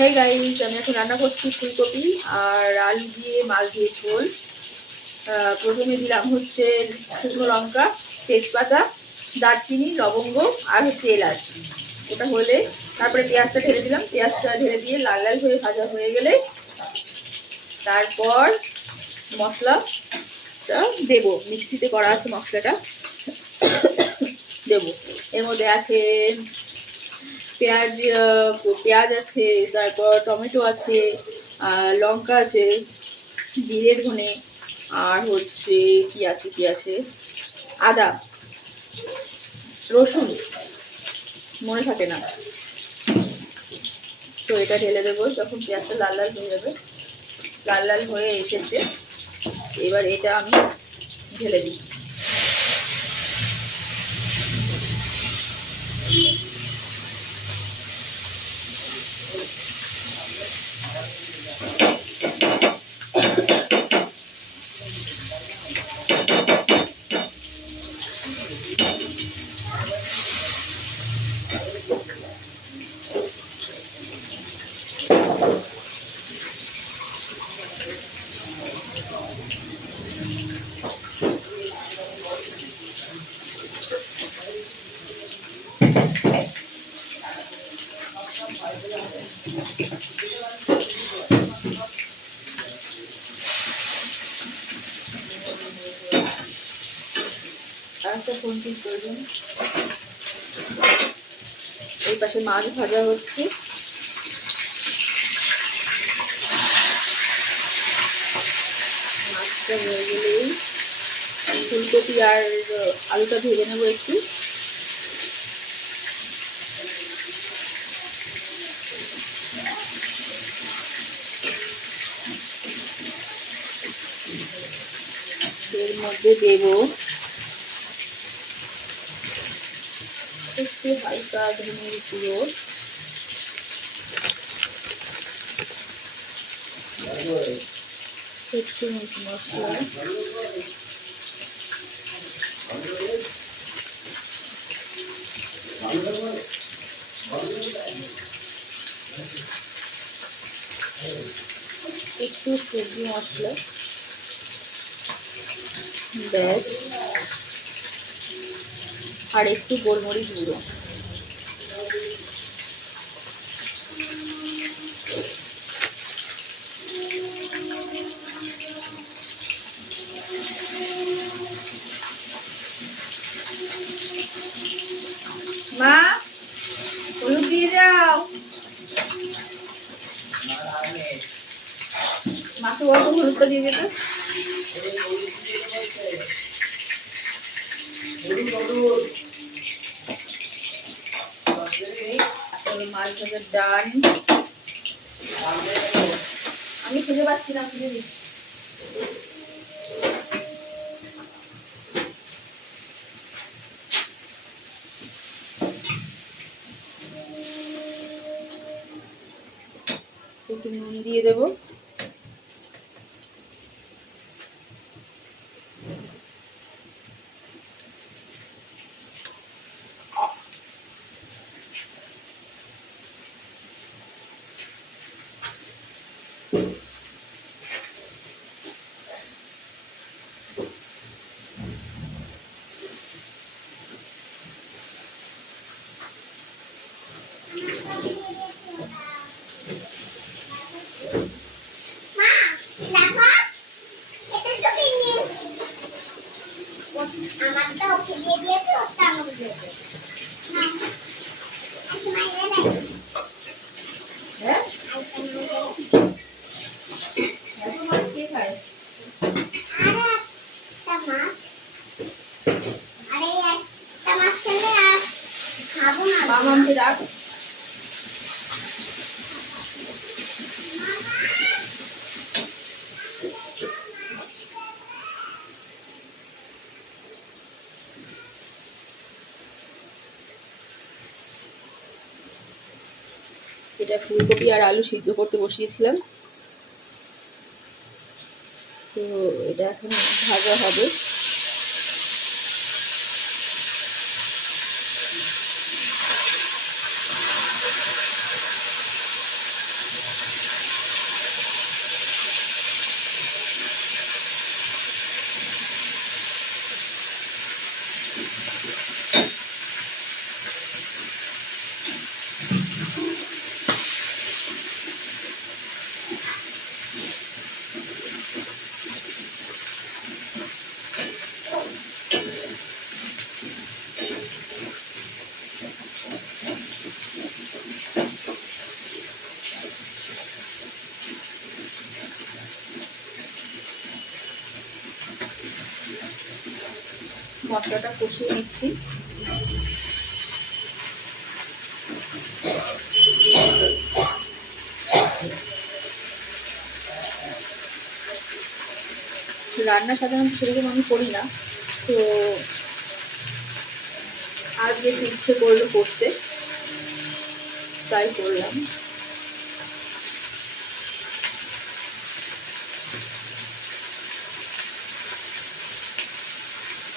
Hey guys, আমি এখন রান্না করছি ফুলকপি আর আলু দিয়ে মাছ দিয়ে ঝোল। প্রথমে দিলাম হচ্ছে শুকনো লঙ্কা, তেজপাতা, দারচিনি, লবঙ্গ আর হচ্ছে এলাচ। ওটা হলে তারপরে পেঁয়াজটা ঢেলে দিলাম। পেঁয়াজটা ঢেলে দিয়ে লাল লাল হয়ে ভাজা হয়ে গেলে তারপর মশলাটা দেবো। মিক্সিতে করা আছে মশলাটা দেবো। এর মধ্যে আছে পেঁয়াজ, পেঁয়াজ আছে, তারপর টমেটো আছে, লঙ্কা আছে, জিরে ধনে, আর হচ্ছে কি আছে আদা, রসুন মনে থাকে না। তো এটা ঢেলে দেবো যখন পেঁয়াজটা লাল লাল হয়ে যাবে। লাল লাল হয়ে এসেছে, এবার এটা আমি ঢেলে দিই। আরেকটা ফোন ঠিক করবেন। এই পাশে মাছ ভাজা হচ্ছে। মাছটা হয়ে গেলেই ফুলকপি আর আলুটা ভেজে নেবো একটু। এর মধ্যে দেব একটু হালকা ধনের গুঁড়ো, একটু মিট মশলা, একটু সবজি মশলা, ব্যাস, আর একটু গোলমরিচ গুঁড়ো। মা, হলুদ দিয়ে যাও। মাকে বলতো হলুদটা দিয়ে যেতে। মাছ ভাজার ডান। আমি খুঁজে পাচ্ছি না, খুঁজে দিচ্ছি। একটু নুন দিয়ে দেবো। মামাকে ডাক। এটা ফুলকপি আর আলু সিদ্ধ করতে বসিয়েছিলাম, তো এটা এখন ভাজা হবে। মশলাটা কষিয়ে নিচ্ছি। রান্না সাধারণত সেরকম আমি করি না, তো আজকে একটু ইচ্ছে করলো করতে, তাই করলাম।